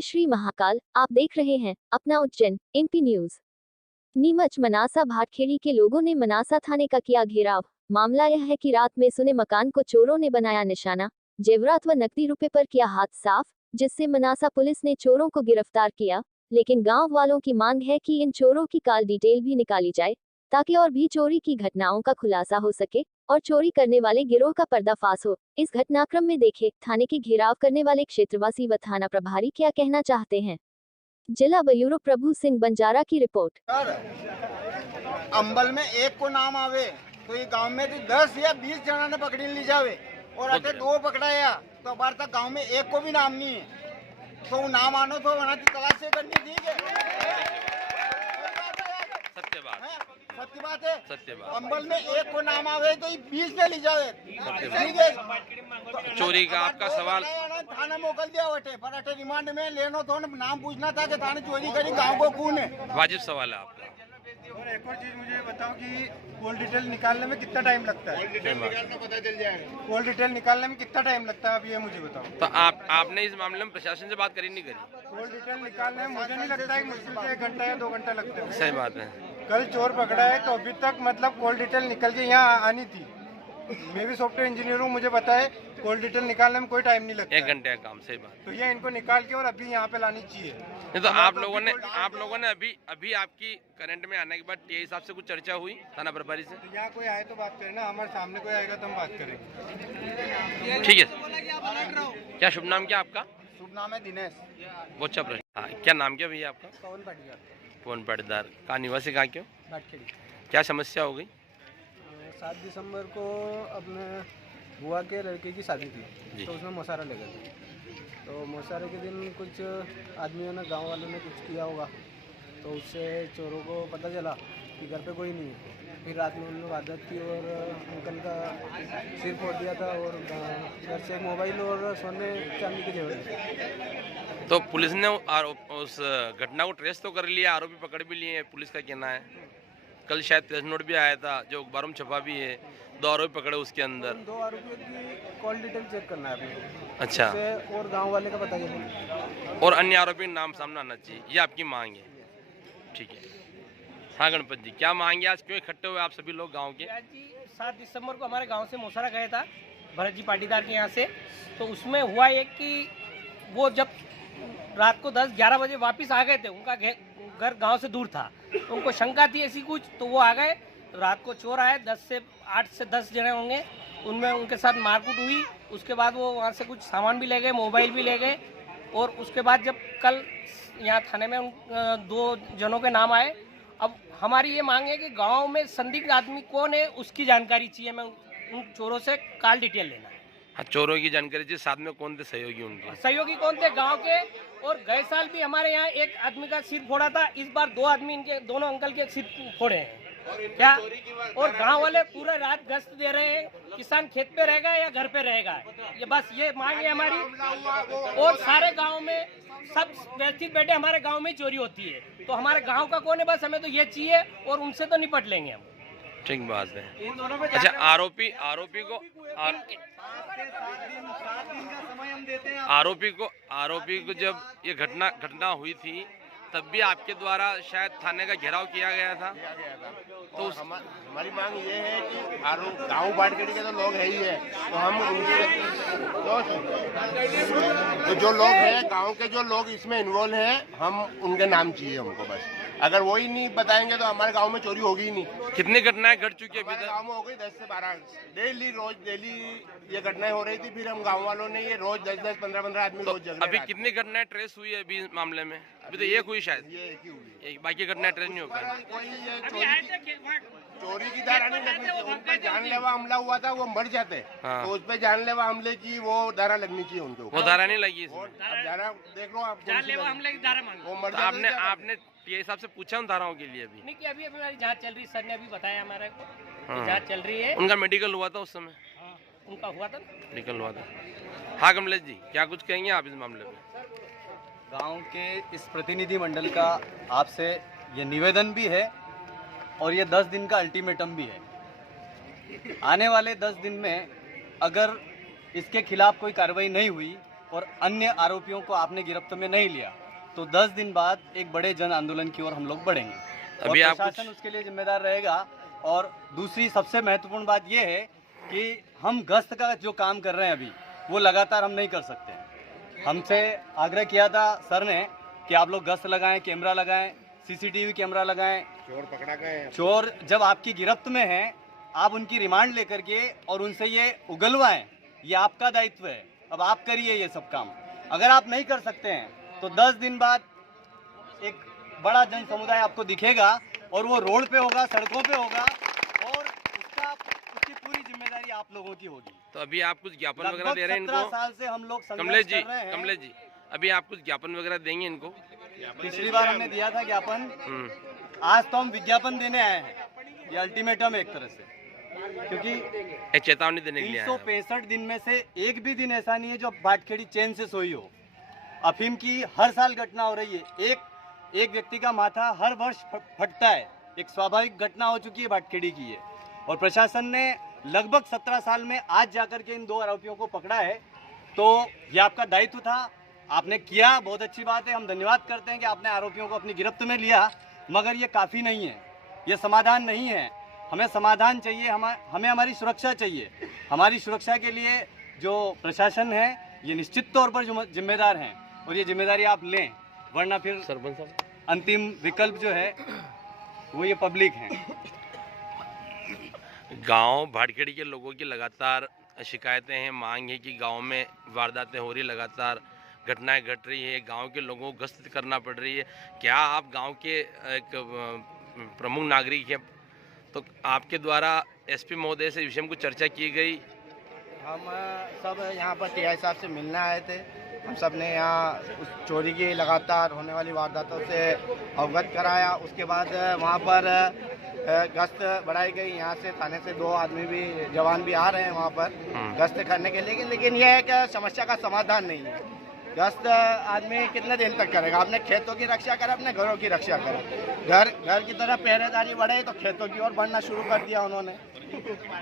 जय श्री महाकाल। आप देख रहे हैं अपना उज्जैन एमपी न्यूज। नीमच मनासा भाटखेड़ी के लोगों ने मनासा थाने का किया घेराव। मामला यह है कि रात में सुने मकान को चोरों ने बनाया निशाना, जेवरात व नकदी रुपए पर किया हाथ साफ, जिससे मनासा पुलिस ने चोरों को गिरफ्तार किया। लेकिन गांव वालों की मांग है कि इन चोरों की कॉल डिटेल भी निकाली जाए, ताकि और भी चोरी की घटनाओं का खुलासा हो सके और चोरी करने वाले गिरोह का पर्दाफाश हो। इस घटनाक्रम में देखे थाने के घेराव करने वाले क्षेत्रवासी व थाना प्रभारी क्या कहना चाहते हैं। जिला ब्यूरो प्रभु सिंह बंजारा की रिपोर्ट। अंबल में एक को नाम आवे तो ये गांव में 10 या 20 जना ने पकड़ी ली जावे और अटे 2 पकड़ाया तो बार तक गांव में एक को भी नाम नहीं है, तो नाम आनो तो वहाँ की तलाश से करनी चाहिए। सत्य बात है। सत्य बात। अंबल में एक को नाम आवे तो 20 ने ली जावे। ठीक है। चोरी का आपका सवाल थाना मोकल दिया वटे पर अटे रिमांड में लेनो तो नाम पूछना था कि थाने चोरी करी गांव को कौन है। वाजिब सवाल है आपका। और एक और चीज मुझे बताओ कि कॉल डिटेल निकालने में कितना टाइम लगता है? पता चल जाएगा। कॉल डिटेल निकालने में कितना टाइम लगता है, अब ये मुझे बताओ। तो आपने इस मामले में प्रशासन से बात करी नहीं करी? कॉल डिटेल निकालने में मुझे नहीं लगता है मुश्किल से 1 घंटा या 2 घंटा लगता है। सही बात है। कल चोर पकड़ा है तो अभी तक मतलब कॉल डिटेल निकल के यहाँ आनी थी। मैं भी सॉफ्टवेयर इंजीनियर हूँ, मुझे पता है कॉल डिटेल निकालने में कोई टाइम नहीं लगता। 1 घंटे का काम। सही बात। तो ये इनको निकाल के और अभी यहाँ पे लानी चाहिए। नहीं तो आप लोगों ने अभी आपकी करंट में आने के बाद टीए साहब से कुछ चर्चा हुई थाना प्रभारी से? तो यहाँ कोई आए तो बात करें ना, हमारे सामने कोई आएगा तो हम बात करेंगे। ठीक है। क्या शुभ नाम क्या आपका? शुभ नाम है दिनेश। बहुत अच्छा प्रश्न। हाँ, क्या नाम क्या भैया आपका? पवन पाटीदार। पवन पाटीदार। कहाँ निवासी, कहाँ क्यों? भाटखेड़ी। क्या समस्या हो गई? 7 दिसंबर को अपने बुआ के लड़के की शादी थी, तो उसमें मोसारा ले गए। तो मोसारे के दिन कुछ आदमियों ने, गांव वालों ने कुछ किया होगा, तो उससे चोरों को पता चला कि घर पे कोई नहीं है। फिर रात में उन लोग आदत की और अंकल का सिर फोड़ दिया था और घर से मोबाइल और सोने चांदी के जेवर। तो पुलिस ने उस घटना को ट्रेस तो कर लिया, आरोपी पकड़ भी लिए, पुलिस का कहना है। कल शायद प्रेस नोट भी आया था जो अखबारों में छपा भी है। 2 आरोपी पकड़े उसके अंदर। 2 आरोपियों की कॉल डिटेल चेक करना है अपने। अच्छा। और गांव वाले का पता चले और अन्य आरोपी का नाम सामने आना चाहिए, ये आपकी मांग है। ठीक है। हाँ गणपत जी, क्या मांग है? आज क्यों इकट्ठे हुए आप सभी लोग गाँव के? 7 दिसंबर को हमारे गाँव से मोसारा गया था भरत जी पाटीदार के यहाँ से। तो उसमें हुआ एक कि वो जब रात को 10-11 बजे वापस आ गए थे, उनका घर गांव से दूर था, तो उनको शंका थी ऐसी कुछ, तो वो आ गए। रात को चोर आए, 8 से 10 जने होंगे, उनमें उनके साथ मारकूट हुई। उसके बाद वो वहाँ से कुछ सामान भी ले गए, मोबाइल भी ले गए। और उसके बाद जब कल यहाँ थाने में 2 जनों के नाम आए। अब हमारी ये मांग है कि गाँव में संदिग्ध आदमी कौन है उसकी जानकारी चाहिए। मैं उन चोरों से कॉल डिटेल लेना है। हाँ, चोरों की जानकारी चाहिए। साथ में कौन थे सहयोगी उनके? सहयोगी कौन थे गांव के। और गए साल भी हमारे यहाँ एक आदमी का सिर फोड़ा था, इस बार 2 आदमी इनके दोनों अंकल के सिर फोड़े हैं। क्या? और गांव वाले पूरा रात गश्त दे रहे हैं, किसान खेत पे रहेगा या घर पे रहेगा, ये बस ये मांग है हमारी। और सारे गांव में सब व्यवस्थित बैठे, हमारे गांव में चोरी होती है, तो हमारे गांव का कौन है, बस हमें तो ये चाहिए और उनसे तो निपट लेंगे हम। ठीक बात है। अच्छा, आरोपी को जब ये घटना हुई थी तब भी आपके द्वारा शायद थाने का घेराव किया गया था। तो हमारी मांग ये है कि गाँव भाटखेड़ी के तो लोग है ही है, तो हम उनसे तो जो लोग हैं गांव के, जो लोग इसमें इन्वॉल्व हैं, हम उनके नाम चाहिए हमको बस। अगर वो ही नहीं बताएंगे तो हमारे गांव में चोरी होगी ही नहीं। कितनी घटनाएं घट चुकी है अभी तक? गाँव में हो गई 10 से 12 रोज डेली ये घटनाएं हो रही थी। फिर हम गाँव वालों ने ये रोज 10-10, 15-15 आदमी रोज जग रहे। अभी कितनी घटनाएं ट्रेस हुई है अभी मामले में? अभी तो एक हुई शायद, ये एक ही हुई। बाकी घटनाएं ट्रेस नहीं हो पाई। कोई ये चोरी की धारा नहीं लगनी चाहिए। उन पर जानलेवा हमला हुआ था, वो मर जाते। हाँ। तो उस पर जानलेवा हमले की वो धारा लगनी चाहिए उनको। वो धारा नहीं लगी इसमें। अब धारा देख लो आप, जानलेवा हमले की धारा मांग। वो मर तो जाते। आपने टीए साहब से पूछा उन धाराओं के लिए? अभी नहीं कि अभी हमारी जांच चल रही, सर ने अभी बताया हमारे को। हाँ। जांच चल रही है। उनका मेडिकल हुआ था उस समय? हाँ, उनका हुआ था, मेडिकल हुआ था। हाँ कमलेश जी, क्या कुछ कहेंगे आप इस मामले में? गांव के इस प्रतिनिधि मंडल का आपसे ये निवेदन भी है और ये 10 दिन का अल्टीमेटम भी है। आने वाले 10 दिन में अगर इसके खिलाफ कोई कार्रवाई नहीं हुई और अन्य आरोपियों को आपने गिरफ्त में नहीं लिया तो 10 दिन बाद एक बड़े जन आंदोलन की ओर हम लोग बढ़ेंगे। अभी और आप प्रशासन उसके लिए जिम्मेदार रहेगा। और दूसरी सबसे महत्वपूर्ण बात यह है कि हम गश्त का जो काम कर रहे हैं अभी वो लगातार हम नहीं कर सकते हैं। हमसे आग्रह किया था सर ने कि आप लोग गश्त लगाएं, कैमरा लगाएं, सीसीटीवी कैमरा लगाएं। चोर पकड़ा गए, चोर जब आपकी गिरफ्त में हैं, आप उनकी रिमांड लेकर के और उनसे ये उगलवाएं, ये आपका दायित्व है। अब आप करिए ये सब काम। अगर आप नहीं कर सकते हैं तो 10 दिन बाद एक बड़ा जन समुदाय आपको दिखेगा और वो रोड पे होगा, सड़कों पे होगा और उसकी पूरी जिम्मेदारी आप लोगों की होगी। तो अभी आप कुछ ज्ञापन वगैरह दे रहे हैं 17 इनको? साल से हम लोग कमलेश संघर्ष कर रहे हैं। कमलेश जी, अभी आप कुछ ज्ञापन वगैरह देंगे इनको? पिछली बार हमने दिया था ज्ञापन, आज तो हम विज्ञापन देने आए हैं। ये अल्टीमेटम है एक तरह से, क्योंकि एक चेतावनी देने के लिए आए हैं। 365 दिन में से एक भी दिन ऐसा नहीं है जो भाटखेड़ी चैन से सोई हो। अफीम की हर साल घटना हो रही है। एक व्यक्ति का माथा हर वर्ष फटता है। एक स्वाभाविक घटना हो चुकी है भाटखेड़ी की ये। और प्रशासन ने लगभग 17 साल में आज जाकर के इन 2 आरोपियों को पकड़ा है। तो ये आपका दायित्व था, आपने किया, बहुत अच्छी बात है। हम धन्यवाद करते हैं कि आपने आरोपियों को अपनी गिरफ्त में लिया, मगर ये काफ़ी नहीं है, ये समाधान नहीं है। हमें समाधान चाहिए, हमें हमारी सुरक्षा चाहिए। हमारी सुरक्षा के लिए जो प्रशासन है ये निश्चित तौर पर जिम्मेदार हैं और ये जिम्मेदारी आप लें, वरना फिर सरपंच साहब, अंतिम विकल्प जो है वो ये पब्लिक है। गांव भाटखेड़ी के लोगों की लगातार शिकायतें हैं, मांग है कि गांव में वारदातें हो रही, लगातार घटनाएं घट रही है, गांव के लोगों को गश्त करना पड़ रही है। क्या आप गांव के एक प्रमुख नागरिक हैं, तो आपके द्वारा एसपी महोदय से विषय में कुछ चर्चा की गई? हम सब यहाँ पर टीआई साहब से मिलने आए थे। हम सब ने यहाँ उस चोरी की लगातार होने वाली वारदातों से अवगत कराया। उसके बाद वहाँ पर गश्त बढ़ाई गई। यहाँ से थाने से 2 आदमी भी, जवान भी आ रहे हैं वहाँ पर गश्त करने के लिए। लेकिन यह एक समस्या का समाधान नहीं है। गश्त आदमी कितने दिन तक करेगा? अपने खेतों की रक्षा करे, अपने घरों की रक्षा करे। घर की तरफ पहरेदारी बढ़े तो खेतों की ओर बढ़ना शुरू कर दिया उन्होंने।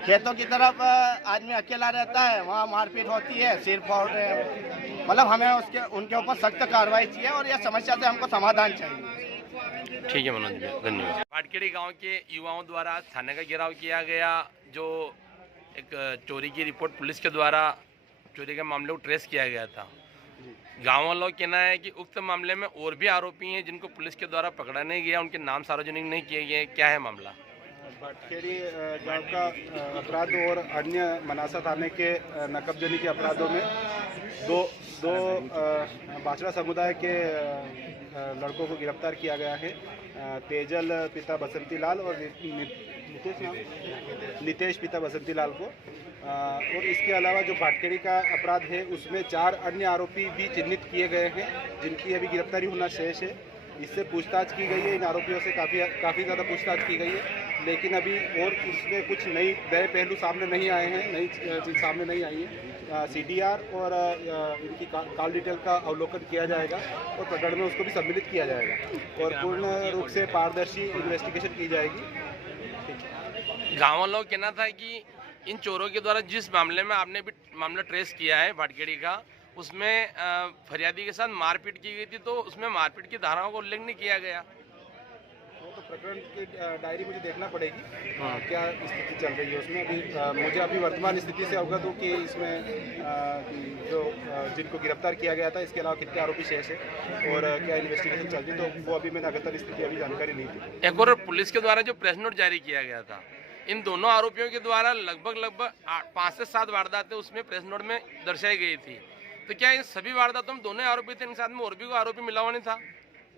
खेतों की तरफ आदमी अकेला रहता है, वहाँ मारपीट होती है, सिर फोड़ रहे हैं। मतलब हमें उनके ऊपर सख्त कार्रवाई चाहिए और यह समस्या से हमको समाधान चाहिए। ठीक है मनोज भैया, धन्यवाद। भाटखेड़ी गांव के युवाओं द्वारा थाने का घेराव किया गया। जो एक चोरी की रिपोर्ट पुलिस के द्वारा चोरी के मामले को ट्रेस किया गया था। गाँव वालों का कहना है कि उक्त मामले में और भी आरोपी हैं जिनको पुलिस के द्वारा पकड़ा नहीं गया, उनके नाम सार्वजनिक नहीं किए गए। क्या है मामला? भाटखेड़ी गांव का अपराध और अन्य मनासा थाने के नकबजनी के अपराधों में दो बाछड़ा समुदाय के लड़कों को गिरफ्तार किया गया है। तेजल पिता बसंती लाल और नितेश पिता बसंती लाल को। और इसके अलावा जो भाटखेड़ी का अपराध है उसमें 4 अन्य आरोपी भी चिन्हित किए गए हैं जिनकी अभी गिरफ्तारी होना शेष है। इससे पूछताछ की गई है। इन आरोपियों से काफ़ी ज़्यादा पूछताछ की गई है, लेकिन अभी और उसमें कुछ नए पहलू सामने नहीं आए हैं, नई चीज़ सामने नहीं आई है। सीडीआर और इनकी कॉल डिटेल का अवलोकन किया जाएगा और प्रकरण में उसको भी सम्मिलित किया जाएगा और पूर्ण रूप से पारदर्शी इन्वेस्टिगेशन की जाएगी। गाँव वालों का कहना था कि इन चोरों के द्वारा जिस मामले में आपने भी मामला ट्रेस किया है भाटखेड़ी का, उसमें फरियादी के साथ मारपीट की गई थी, तो उसमें मारपीट की धाराओं का उल्लेख नहीं किया गया। तो प्रकरण की डायरी मुझे देखना पड़ेगी क्या स्थिति चल रही है उसमें। अभी मुझे अभी वर्तमान स्थिति से अवगत हूँ कि इसमें जो जिनको गिरफ्तार किया गया था इसके अलावा कितने आरोपी शेष है और क्या इन्वेस्टिगेशन चल रही, तो वो अभी मैंने अगतर स्थिति अभी जानकारी नहीं थी। एक और पुलिस के द्वारा जो प्रेस नोट जारी किया गया था, इन दोनों आरोपियों के द्वारा लगभग 5 से 7 वारदातें उसमें प्रेस नोट में दर्शाई गई थी। तो क्या इन सभी वारदातों में दोनों आरोपी थे, इनके साथ में और भी कोई आरोपी मिला हुआ नहीं था?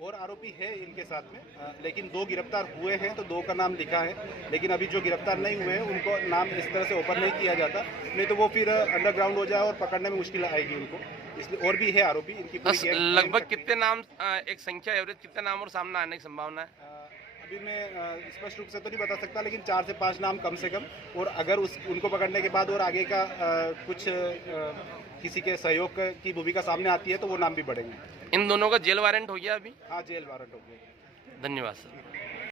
और आरोपी है इनके साथ में, लेकिन 2 गिरफ्तार हुए हैं तो 2 का नाम लिखा है। लेकिन अभी जो गिरफ्तार नहीं हुए हैं उनको नाम इस तरह से ओपन नहीं किया जाता, नहीं तो वो फिर अंडरग्राउंड हो जाए और पकड़ने में मुश्किल आएगी उनको। इसलिए और भी है आरोपी इनकी। लगभग कितने नाम, एक संख्या एवरेज कितने नाम और सामने आने की संभावना है? अभी मैं स्पष्ट रूप से तो नहीं बता सकता, लेकिन 4 से 5 नाम कम से कम। और अगर उनको पकड़ने के बाद और आगे का कुछ किसी के सहयोग की भूमिका सामने आती है तो वो नाम भी बढ़ेंगे। इन दोनों का जेल वारंट हो गया अभी? हाँ, जेल वारंट हो गया। धन्यवाद सर।